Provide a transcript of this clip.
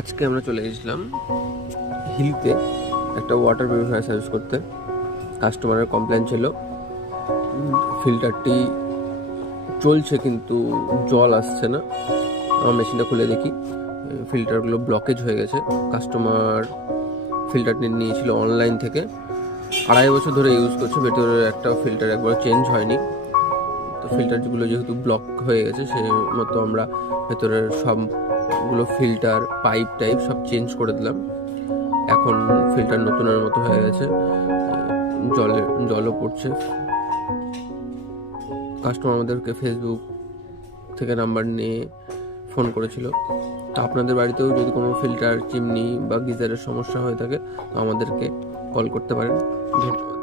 আজকে আমরা চলে গেছিলাম হিলতে একটা ওয়াটার পিউরিফায়ার সার্ভিস করতে। কাস্টমারের কমপ্লেন ছিল ফিল্টারটি চলছে কিন্তু জল আসছে না। আমার মেশিনটা খুলে দেখি ফিল্টারগুলো ব্লকেজ হয়ে গেছে। কাস্টমার ফিল্টারটি নিয়েছিল অনলাইন থেকে, 2.5 বছর ধরে ইউজ করছে, ভেতরে একটা ফিল্টার একবার চেঞ্জ হয়নি। তো ফিল্টারগুলো যেহেতু ব্লক হয়ে গেছে সেই মতো আমরা ভেতরের সবগুলো ফিল্টার পাইপ টাইপ সব চেঞ্জ করে দিলাম। এখন ফিল্টার নতুনের মতো হয়ে গেছে, জলও পড়ছে। কাস্টমার আমাদেরকে ফেসবুক থেকে নাম্বার নিয়ে ফোন করেছিল। তো আপনাদের বাড়িতেও যদি কোনো ফিল্টার, চিমনি বা গিজারের সমস্যা হয়ে থাকে তো আমাদেরকে কল করতে পারেন। ধন্যবাদ।